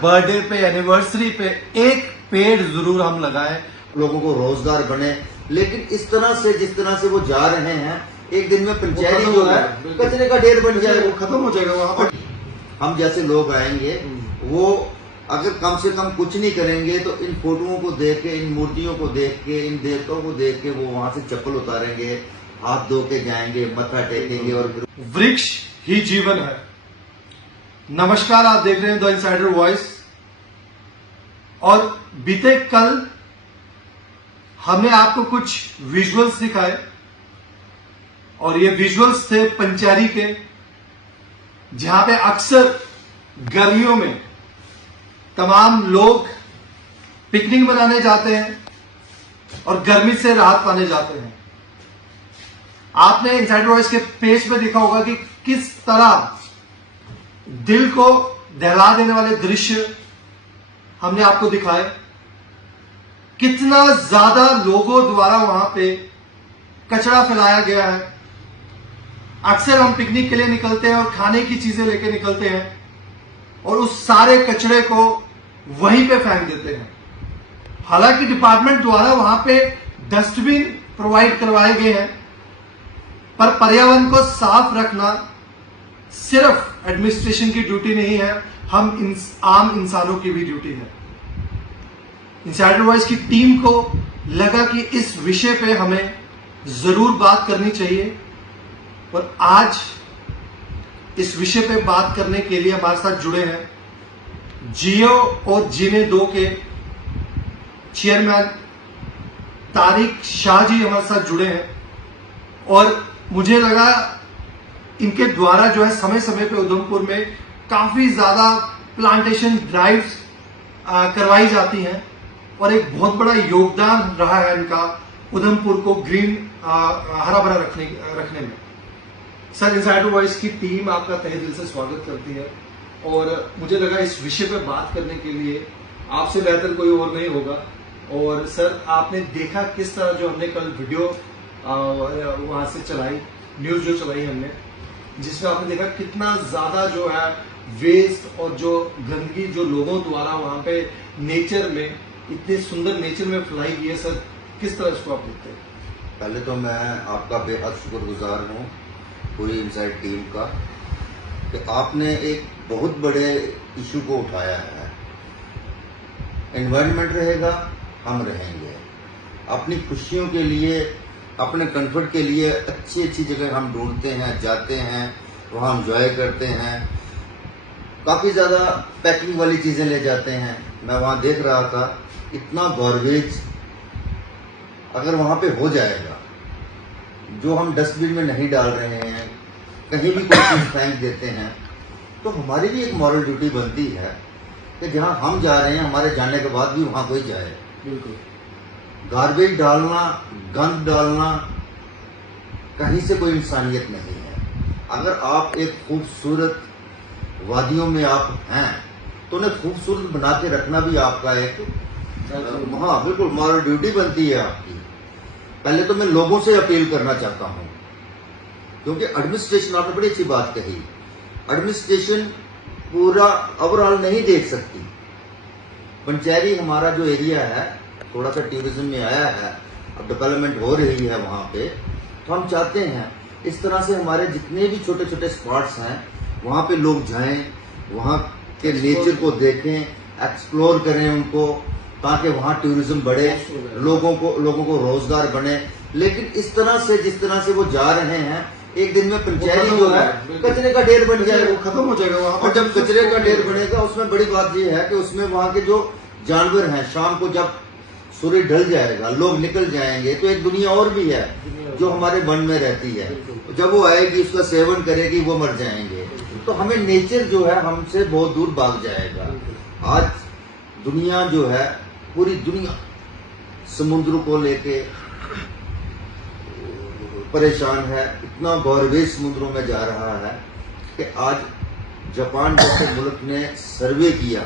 Birthday पे anniversary पे एक पेड़ जरूर हम लगाएं, लोगों को रोजगार बने। लेकिन इस तरह से जिस तरह से वो जा रहे हैं, एक दिन में पंचायती जो है कचरे का ढेर बन जाएगा, खत्म हो जाएगा वहां पर। हम जैसे लोग आएंगे वो अगर कम से कम कुछ नहीं करेंगे तो इन फोटोओं को देख के, इन मूर्तियों को देख के, इन देवताओं को देख के वो वहां से चप्पल उतारेंगे, हाथ धो के जाएंगे, मत्था टेकेंगे और फिर वृक्ष ही जीवन है। नमस्कार, आप देख रहे हैं द इनसाइडर वॉइस। और बीते कल हमने आपको कुछ विजुअल्स दिखाए और ये विजुअल्स थे पंचैरी के, जहां पे अक्सर गर्मियों में तमाम लोग पिकनिक मनाने जाते हैं और गर्मी से राहत पाने जाते हैं। आपने इनसाइडर वॉइस के पेज पे देखा होगा कि किस तरह दिल को दहला देने वाले दृश्य हमने आपको दिखाए। कितना ज्यादा लोगों द्वारा वहां पे कचरा फैलाया गया है। अक्सर हम पिकनिक के लिए निकलते हैं और खाने की चीजें लेके निकलते हैं और उस सारे कचरे को वहीं पे फेंक देते हैं। हालांकि डिपार्टमेंट द्वारा वहां पे डस्टबिन प्रोवाइड करवाए गए हैं, पर पर्यावरण को साफ रखना सिर्फ एडमिनिस्ट्रेशन की ड्यूटी नहीं है, हम आम इंसानों की भी ड्यूटी है। इनसाइडर वॉइस की टीम को लगा कि इस विषय पे हमें जरूर बात करनी चाहिए और आज इस विषय पे बात करने के लिए हमारे साथ जुड़े हैं जियो और जीने दो के चेयरमैन तारिक शाह जी हमारे साथ जुड़े हैं। और मुझे लगा इनके द्वारा जो है समय समय पे उधमपुर में काफी ज्यादा प्लांटेशन ड्राइव्स करवाई जाती हैं और एक बहुत बड़ा योगदान रहा है इनका उधमपुर को ग्रीन हरा भरा रखने में। सर, इनसाइडर वॉइस की टीम आपका तहे दिल से स्वागत करती है और मुझे लगा इस विषय पे बात करने के लिए आपसे बेहतर कोई और नहीं होगा। और सर, आपने देखा किस तरह जो हमने कल वीडियो वहां से चलाई, न्यूज जो चलाई हमने, जिसमें आपने देखा कितना ज्यादा जो है वेस्ट और जो गंदगी जो लोगों द्वारा वहां पे नेचर में, इतने सुंदर नेचर में फैलाई गई है। सर, किस तरह इसको आप देखते हैं? पहले तो मैं आपका बेहद शुक्रगुजार हूँ पूरी इनसाइड टीम का कि आपने एक बहुत बड़े इशू को उठाया है। एनवायरनमेंट रहेगा, हम रहेंगे। अपनी खुशियों के लिए, अपने कंफर्ट के लिए अच्छी अच्छी जगह हम ढूंढते हैं, जाते हैं, वहाँ एंजॉय करते हैं। काफ़ी ज़्यादा पैकिंग वाली चीज़ें ले जाते हैं। मैं वहाँ देख रहा था, इतना गार्बेज अगर वहाँ पे हो जाएगा, जो हम डस्टबिन में नहीं डाल रहे हैं, कहीं भी कोई चीज़ फेंक देते हैं, तो हमारी भी एक मॉरल ड्यूटी बनती है कि जहाँ हम जा रहे हैं, हमारे जाने के बाद भी वहाँ कोई जाए। बिल्कुल। गार्बेज डालना, गंद डालना, कहीं से कोई इंसानियत नहीं है। अगर आप एक खूबसूरत वादियों में आप हैं तो उन्हें खूबसूरत बना के रखना भी आपका एक हाँ बिल्कुल मॉरल ड्यूटी बनती है आपकी। पहले तो मैं लोगों से अपील करना चाहता हूं, क्योंकि एडमिनिस्ट्रेशन, आपने बड़ी अच्छी बात कही, एडमिनिस्ट्रेशन पूरा ओवरऑल नहीं देख सकती। पंचैरी हमारा जो एरिया है थोड़ा सा टूरिज्म में आया है, अब डेवलपमेंट हो रही है वहां पे, तो हम चाहते हैं इस तरह से हमारे जितने भी छोटे छोटे स्पॉट्स हैं वहां पे लोग जाएं, वहां के नेचर को देखें, एक्सप्लोर करें उनको, ताकि वहां टूरिज्म बढ़े, लोगों को रोजगार बने। लेकिन इस तरह से जिस तरह से वो जा रहे हैं, एक दिन में पंचायती जो है कचरे का ढेर बन जाएगा, खत्म हो जाएगा वहां पर। और जब कचरे का ढेर बनेगा, उसमें बड़ी बात यह है कि उसमें वहां के जो जानवर हैं, शाम को जब सूर्य ढल जाएगा, लोग निकल जाएंगे, तो एक दुनिया और भी है जो हमारे मन में रहती है। जब वो आएगी, उसका सेवन करेगी, वो मर जाएंगे, तो हमें नेचर जो है हमसे बहुत दूर भाग जाएगा। आज दुनिया जो है, पूरी दुनिया समुद्र को लेके परेशान है। इतना गौरवेश समुद्रों में जा रहा है कि आज जापान जैसे मुल्क ने सर्वे किया,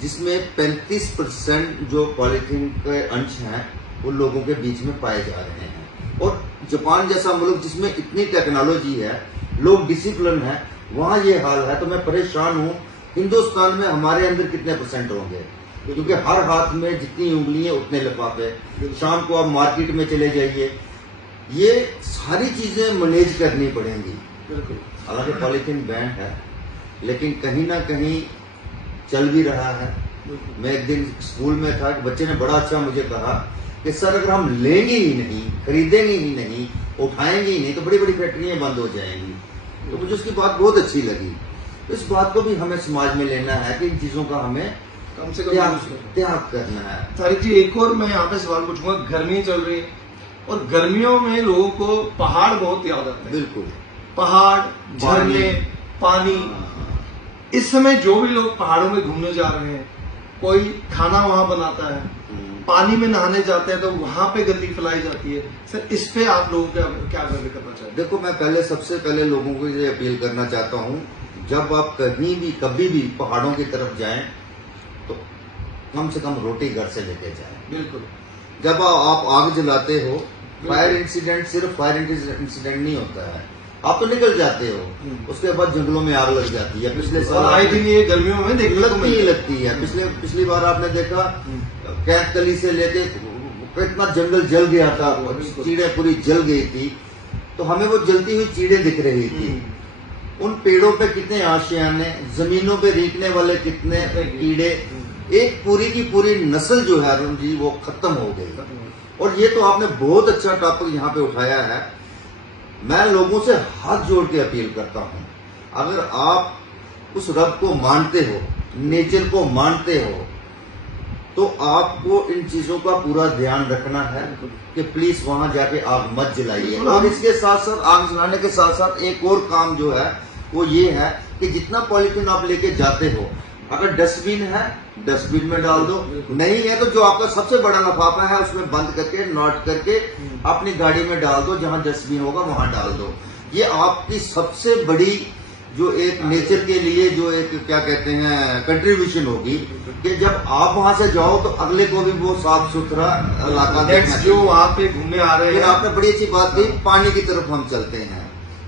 जिसमें 35% जो पॉलीथीन के अंश हैं वो लोगों के बीच में पाए जा रहे हैं। और जापान जैसा मुल्क जिसमें इतनी टेक्नोलॉजी है, लोग डिसिप्लिन है, वहां ये हाल है। तो मैं परेशान हूं हिंदुस्तान में हमारे अंदर कितने परसेंट होंगे, क्योंकि हर हाथ में जितनी उंगली है उतने लिफाफे। शाम को आप मार्केट में चले जाइए, ये सारी चीजें मैनेज करनी पड़ेंगी। बिल्कुल। हालांकि पॉलीथीन बैन है, लेकिन कहीं ना कहीं चल भी रहा है। मैं एक दिन स्कूल में था, बच्चे ने बड़ा अच्छा मुझे कहा कि सर अगर हम लेंगे ही नहीं, खरीदेंगे ही नहीं, उठाएंगे ही नहीं, तो बड़ी बड़ी फैक्ट्रियां बंद हो जाएंगी। तो मुझे उसकी बात बहुत अच्छी लगी। इस बात को भी हमें समाज में लेना है कि इन चीजों का हमें कम से कम त्याग करना है। तारिक जी, एक और मैं यहाँ पे सवाल पूछूंगा। गर्मी चल रही है और गर्मियों में लोगों को पहाड़ बहुत याद आते हैं। बिल्कुल, पहाड़, झरने, पानी। हाँ। इस समय जो भी लोग पहाड़ों में घूमने जा रहे हैं, कोई खाना वहां बनाता है, पानी में नहाने जाते हैं, तो वहां पे गंदगी फैलाई जाती है। सर, इस पे आप लोगों को क्या करना चाहिए? देखो, मैं सबसे पहले लोगों को ये अपील करना चाहता हूँ, जब आप कहीं भी कभी भी पहाड़ों की तरफ जाएं तो कम से कम रोटी घर से लेके जाएं। बिल्कुल। जब आप आग जलाते हो, फायर इंसिडेंट सिर्फ फायर इंसिडेंट नहीं होता है, आप तो निकल जाते हो, उसके बाद जंगलों में आग लग जाती है। पिछले साल आए दिन ये गर्मियों में लगती है। पिछली बार आपने देखा कैंतकली से लेके कितना जंगल जल गया था, चीड़े पूरी जल गई थी, तो हमें वो जलती हुई चीड़े दिख रही थी। उन पेड़ों पे कितने आशियाने, जमीनों पे रीखने वाले कितने कीड़े, एक पूरी की पूरी नस्ल जो है अरुण जी वो खत्म हो गई। और ये तो आपने बहुत अच्छा टॉपिक यहाँ पे उठाया है। मैं लोगों से हाथ जोड़ के अपील करता हूँ, अगर आप उस रब को मानते हो, नेचर को मानते हो, तो आपको इन चीजों का पूरा ध्यान रखना है कि प्लीज वहां जाके आग मत जलाइए। और इसके साथ साथ आग जलाने के साथ साथ एक और काम जो है वो ये है कि जितना पॉलीथीन आप लेके जाते हो, अगर डस्टबिन है डस्टबिन में डाल दो, नहीं है तो जो आपका सबसे बड़ा लिफाफा है उसमें बंद करके नोट करके अपनी गाड़ी में डाल दो, जहां डस्टबिन होगा वहां डाल दो। ये आपकी सबसे बड़ी जो एक नेचर के लिए जो एक क्या कहते हैं कंट्रीब्यूशन होगी, कि जब आप वहां से जाओ तो अगले को भी वो साफ सुथरा इलाका देखना जो वहां पे घूमने आ रहे हैं। आपने बड़ी अच्छी बात कही, पानी की तरफ हम चलते हैं।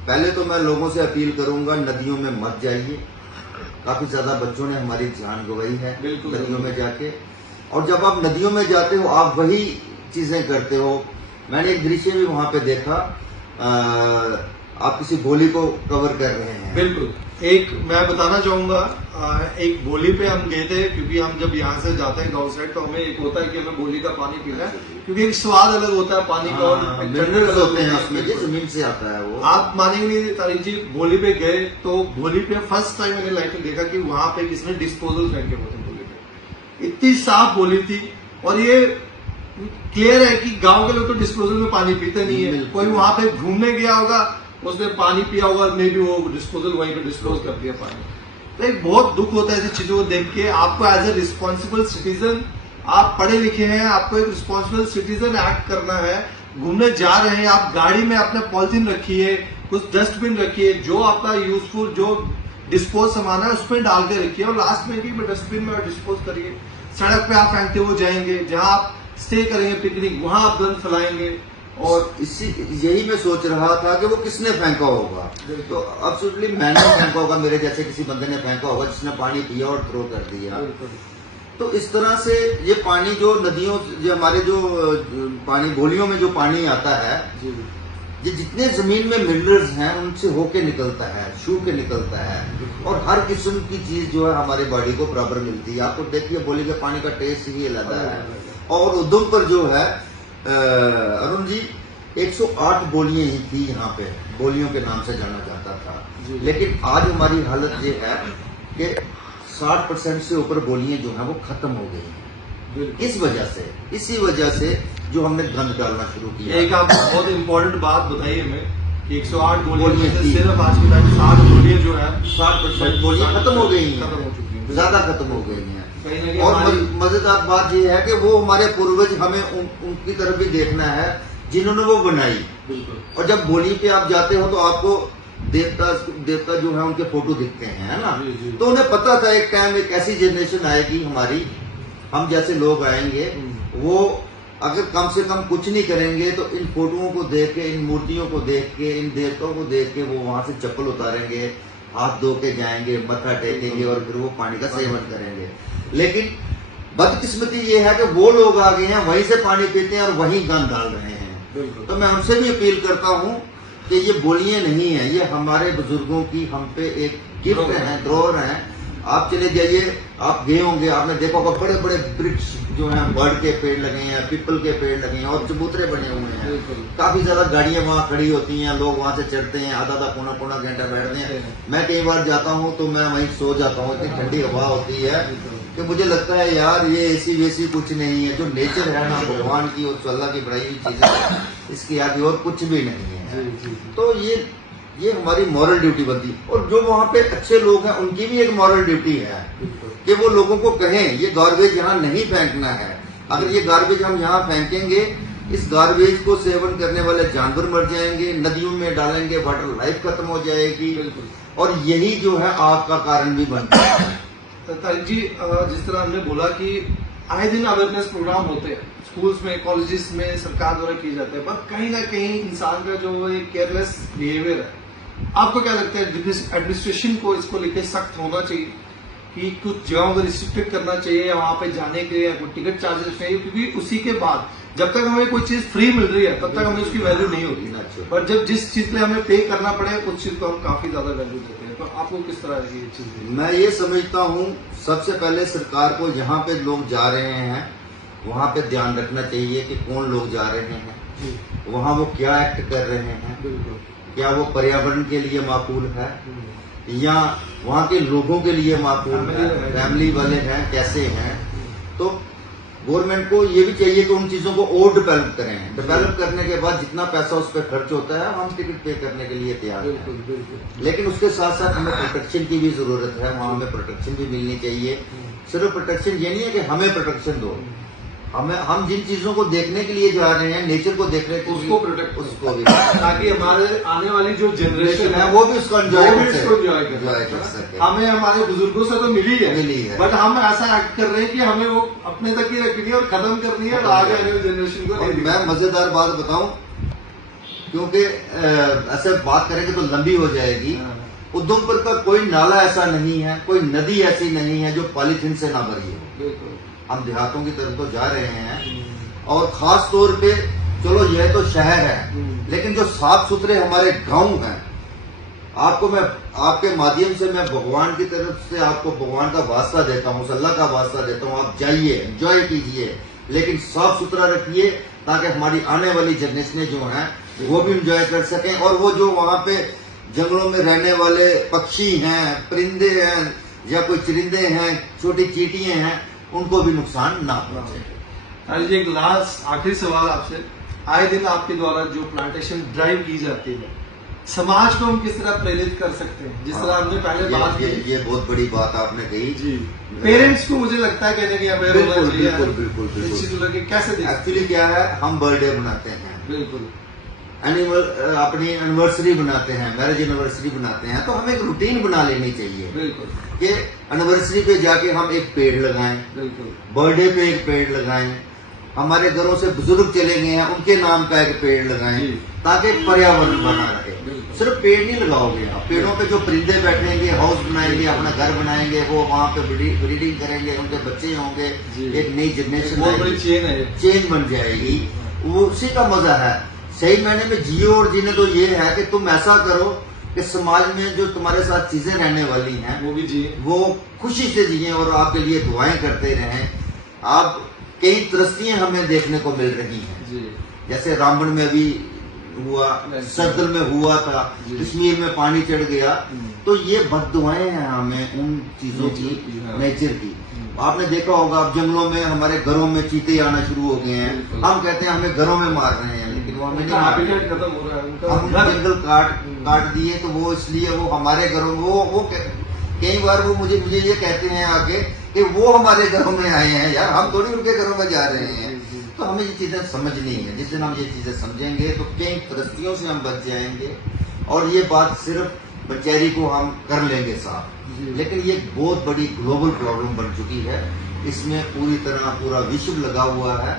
पहले तो मैं लोगों से अपील करूंगा, नदियों में मत जाइए। काफी ज्यादा बच्चों ने हमारी जान गंवाई है नदियों में जाके। और जब आप नदियों में जाते हो आप वही चीजें करते हो। मैंने एक दृश्य भी वहां पे देखा, आप किसी बोली को कवर कर रहे हैं। बिल्कुल। एक मैं बताना चाहूंगा, एक बोली पे हम गए थे, क्योंकि हम जब यहाँ से जाते हैं गांव साइड तो हमें एक होता है कि हमें बोली का पानी पीना है, क्योंकि एक स्वाद अलग होता है पानी का, और मिनरल्स होते हैं उसमें, जमीन से आता है वो। आप मानेंगे नहीं तारिक जी, बोली पे गए तो बोली पे फर्स्ट टाइम मैंने लाइफ में देखा कि वहां पे किसने डिस्पोजल फेंके हुए थे बोली पे। इतनी साफ बोली थी, और ये क्लियर है कि गांव के लोग तो डिस्पोजल में पानी पीते नहीं है। कोई वहां पे घूमने गया होगा, उसने पानी पिया होगा, मे भी वो डिस्पोजल वहीं पे डिस्पोज कर दिया पानी। तो एक बहुत दुख होता है ऐसी चीजों को देख के। आपको एज ए रिस्पॉन्सिबल सिटीजन, आप पढ़े लिखे हैं, आपको एक रिस्पॉन्सिबल सिटीजन एक्ट करना है। घूमने जा रहे हैं आप, गाड़ी में अपना पॉलिथीन रखिए, कुछ डस्टबिन रखिए, जो आपका यूजफुल जो डिस्पोज सामान है उसमें डाल के रखिए, और लास्ट में कि डस्टबिन में डिस्पोज करिए। सड़क पे आप फेंकते हुए जाएंगे, जहां आप स्टे करेंगे पिकनिक, वहां आप गंद फैलाएंगे। और यही मैं सोच रहा था कि वो किसने फेंका होगा, तो एब्सोल्युटली मैंने फेंका होगा, मेरे जैसे किसी बंदे ने फेंका होगा जिसने पानी पिया और थ्रो कर दिया। तो इस तरह से ये पानी जो नदियों, जो हमारे जो पानी बोलियों में जो पानी आता है, ये जितने जमीन में मिनरल्स हैं उनसे होके निकलता है, छू के निकलता है, और हर किस्म की चीज जो है हमारी बॉडी को बराबर मिलती है। आपको देखिए बोली के पानी का टेस्ट ही अलग है। और उधम पर जो है अरुण जी 108 बोलियां ही थी, यहाँ पे बोलियों के नाम से जाना जाता था, लेकिन आज हमारी हालत ये है कि 60% से ऊपर बोलियां जो है वो खत्म हो गई हैं। इस वजह से, इसी वजह से जो हमने गंद डालना शुरू किया। एक आप बहुत इम्पोर्टेंट बात बताइए हमें, 108 बोलियां से सिर्फ आज के टाइम 60 बोलियां जो है 60% बोलियां खत्म हो गई हैं, खत्म हो चुकी हैं, ज्यादा खत्म हो गई हैं। और मजेदार बात यह है कि वो हमारे पूर्वज, हमें उनकी तरफ भी देखना है जिन्होंने वो बनाई। और जब बोली पे आप जाते हो तो आपको देवता जो है उनके फोटो दिखते हैं, है ना। तो उन्हें पता था एक टाइम एक ऐसी जनरेशन आएगी हमारी, हम जैसे लोग आएंगे, वो अगर कम से कम कुछ नहीं करेंगे तो इन फोटोओं को देख के, इन मूर्तियों को देख के, इन देवताओं को देख के वो वहां से चप्पल उतारेंगे, हाथ धो के जाएंगे, मत्था टेकेंगे और फिर वो पानी का सेवन करेंगे। लेकिन बदकिस्मती ये है कि वो लोग आ गए हैं, वहीं से पानी पीते हैं और वहीं गंद डाल रहे हैं। तो मैं उनसे भी अपील करता हूँ कि ये बोलियां नहीं है, ये हमारे बुजुर्गों की हम पे एक गिफ्ट है, धरोहर है। आप चले जाइए, आप गए होंगे, आपने देखा होगा बड़े बड़े वृक्ष जो हैं, बड़ के पेड़ लगे हैं, पीपल के पेड़ लगे हैं और चबूतरे बने हुए हैं। काफी ज्यादा गाड़ियां वहाँ खड़ी होती हैं, लोग वहाँ से चढ़ते हैं, आधा आधा पौना पौना घंटा बैठते हैं। मैं कई बार जाता हूँ तो मैं वहीं सो जाता हूँ, इतनी ठंडी हवा होती है कि मुझे लगता है यार ये ऐसी वैसी कुछ नहीं है। जो नेचर है ना भगवान की और अल्लाह की बनाई हुई चीजें, इसके आगे और कुछ भी नहीं है। तो ये हमारी मॉरल ड्यूटी बनती है। और जो वहाँ पे अच्छे लोग हैं उनकी भी एक मॉरल ड्यूटी है कि वो लोगों को कहें ये गार्बेज यहाँ नहीं फेंकना है। अगर ये गार्बेज हम यहाँ फेंकेंगे, इस गार्बेज को सेवन करने वाले जानवर मर जाएंगे, नदियों में डालेंगे, वाटर लाइफ खत्म हो जाएगी और यही जो है आग का कारण भी बनता है। तारिक जी, जिस तरह हमने बोला कि आए दिन अवेयरनेस प्रोग्राम होते हैं स्कूल्स में, कॉलेजेस में, सरकार द्वारा किए जाते हैं, पर कहीं ना कहीं इंसान का जो एक केयरलेस बिहेवियर है, आपको क्या लगता है एडमिनिस्ट्रेशन को इसको लेकर सख्त होना चाहिए कि कुछ जगहों को रिस्ट्रिक्ट करना चाहिए या वहां पे जाने के लिए कुछ टिकट चार्जेस चाहिए? क्योंकि उसी के बाद जब तक हमें कोई चीज फ्री मिल रही है तब तक हमें उसकी वैल्यू नहीं होती, पर जब जिस चीज पे हमें पे करना पड़े उस चीज को हम काफी ज्यादा वैल्यू देते हैं। तो आपको किस तरह की ये चीज? मैं ये समझता हूँ सबसे पहले सरकार को जहाँ पे लोग जा रहे हैं वहाँ पे ध्यान रखना चाहिए कि कौन लोग जा रहे हैं, वहाँ वो क्या एक्ट कर रहे हैं, क्या वो पर्यावरण के लिए माकूल है या वहाँ के लोगों के लिए माकूल है, फैमिली वाले हैं, कैसे हैं। तो गवर्नमेंट को ये भी चाहिए कि उन चीजों को और डेवलप करें। डेवलप करने के बाद जितना पैसा उस पर खर्च होता है हम टिकट पे करने के लिए तैयार हैं, लेकिन उसके साथ साथ हमें प्रोटेक्शन की भी जरूरत है। वहाँ हमें प्रोटेक्शन भी मिलनी चाहिए। सिर्फ प्रोटेक्शन ये नहीं है कि हमें प्रोटेक्शन दो, हम जिन चीजों को देखने के लिए जा रहे हैं, नेचर को देखने के उसको प्रोटेक्ट, उसको भी, ताकि हमारे आने वाली जो जनरेशन है वो भी उसको एंजॉय कर सके। हमें हमारे बुजुर्गों से तो मिली है, बट हम ऐसा एक्ट कर रहे हैं कि हमें वो अपने तक ही रखनी है और खत्म करनी है और आगे आने वाली जनरेशन को। मैं मजेदार बात बताऊं, क्योंकि ऐसे बात करेंगे तो लंबी हो जाएगी। उधमपुर का कोई नाला ऐसा नहीं है, कोई नदी ऐसी नहीं है जो पॉलीथीन से ना भरी हो। हम देहातों की तरफ तो जा रहे हैं और खास तौर पे चलो यह तो शहर है, लेकिन जो साफ सुथरे हमारे गांव हैं, आपको मैं आपके माध्यम से मैं भगवान की तरफ से आपको भगवान का वास्ता देता हूँ, अल्लाह का वास्ता देता हूँ। आप जाइए, एंजॉय कीजिए, लेकिन साफ सुथरा रखिए ताकि हमारी आने वाली जनरेशनें जो हैं वो भी एंजॉय कर सकें। और वो जो वहाँ पे जंगलों में रहने वाले पक्षी हैं, परिंदे हैं या कोई चरिंदे हैं, छोटी चींटियां हैं, उनको भी नुकसान ना पहुंचे। तारिक जी, एक लास्ट आखिरी सवाल आपसे, आए दिन आपके द्वारा जो प्लांटेशन ड्राइव की जाती है, समाज को हम किस तरह प्रेरित कर सकते हैं? जिस तरह हमने पहले बात की, ये बहुत बड़ी बात आपने कही जी। पेरेंट्स को मुझे लगता है कहने की अवेयर होना चाहिए। बिल्कुल। कैसे एक्चुअली क्या है, हम बर्थडे बनाते हैं, बिल्कुल अपनी एनिवर्सरी बनाते हैं, मैरिज एनिवर्सरी बनाते हैं, तो हमें एक रूटीन बना लेनी चाहिए। बिल्कुल कि एनिवर्सरी पे जाके हम एक पेड़ लगाएं, बिल्कुल बर्थडे पे एक पेड़ लगाएं, हमारे घरों से बुजुर्ग चले गए हैं उनके नाम का एक पेड़ लगाएं, ताकि पर्यावरण बना रहे। सिर्फ पेड़ नहीं लगाओगे आप, पेड़ों पे जो परिंदे बैठेंगे, हाउस बनाएंगे, अपना घर बनाएंगे, वो वहाँ पे ब्रीडिंग करेंगे, उनके बच्चे होंगे, एक नई जनरेशन चेन बन जाएगी। वो उसी का मजा है। सही मायने में जियो और जीने तो ये है कि तुम ऐसा करो कि समाज में जो तुम्हारे साथ चीजें रहने वाली हैं वो भी जिए, वो खुशी से जिए और आपके लिए दुआएं करते रहें। आप कई तरस्तियां हमें देखने को मिल रही हैं, जैसे रामबन में भी हुआ, सरदल में हुआ था, कश्मीर में पानी चढ़ गया, तो ये बद्दुआएं हैं हमें उन चीजों की, नेचर की। आपने देखा होगा अब जंगलों में हमारे घरों में चीते आना शुरू हो गए हैं। हम कहते हैं हमें घरों में मार रहे हैं, लेकिन वो हमें नहीं मार रहे, खत्म हो रहा है। हम जंगल काट दिए, तो वो इसलिए वो हमारे घरों में वो कई बार वो मुझे ये कहते हैं आगे कि वो हमारे घरों में आए हैं, यार हम थोड़ी उनके घरों में जा रहे हैं। तो हमें ये चीजें समझनी है। जिस दिन हम ये चीजें समझेंगे तो कई परिस्थितियों से हम बच जाएंगे और ये बात सिर्फ बचेरी को हम कर लेंगे साफ, लेकिन ये बहुत बड़ी ग्लोबल प्रॉब्लम बन चुकी है। इसमें पूरी तरह पूरा विश्व लगा हुआ है।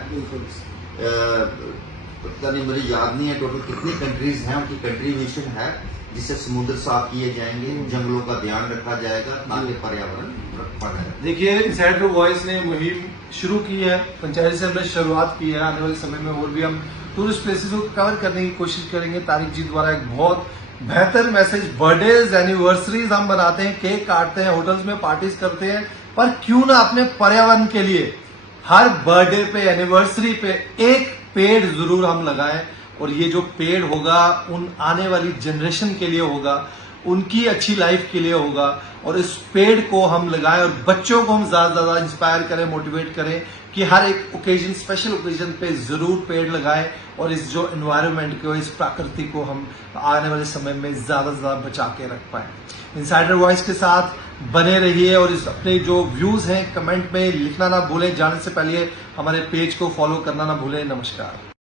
पता नहीं, मुझे याद नहीं है टोटल कितनी कंट्रीज हैं, उनकी कंट्रीब्यूशन है, जिससे समुद्र साफ किए जाएंगे, जंगलों का ध्यान रखा जाएगा ताकि पर्यावरण बना रहे। देखिए, इनसाइडर वॉइस ने मुहिम शुरू की है, पंचायत से हमने शुरुआत की है। आने वाले समय में और भी हम टूरिस्ट प्लेसेस को कवर करने की कोशिश करेंगे। तारिक जी द्वारा एक बहुत बेहतर मैसेज, बर्थडेज एनिवर्सरीज हम बनाते हैं, केक काटते हैं, होटल्स में पार्टीज करते हैं, पर क्यों ना अपने पर्यावरण के लिए हर बर्थडे पे, एनिवर्सरी पे एक पेड़ जरूर हम लगाएं। और ये जो पेड़ होगा उन आने वाली जनरेशन के लिए होगा, उनकी अच्छी लाइफ के लिए होगा। और इस पेड़ को हम लगाएं और बच्चों को हम ज्यादा से ज्यादा इंस्पायर करें, मोटिवेट करें कि हर एक ओकेजन, स्पेशल ओकेजन पे जरूर पेड़ लगाएं और इस जो एनवायरनमेंट को, इस प्रकृति को हम आने वाले समय में ज्यादा से ज्यादा बचा के रख पाए। इनसाइडर वॉइस के साथ बने रहिए और इस अपने जो व्यूज हैं कमेंट में लिखना ना भूलें। जाने से पहले हमारे पेज को फॉलो करना ना भूलें। नमस्कार।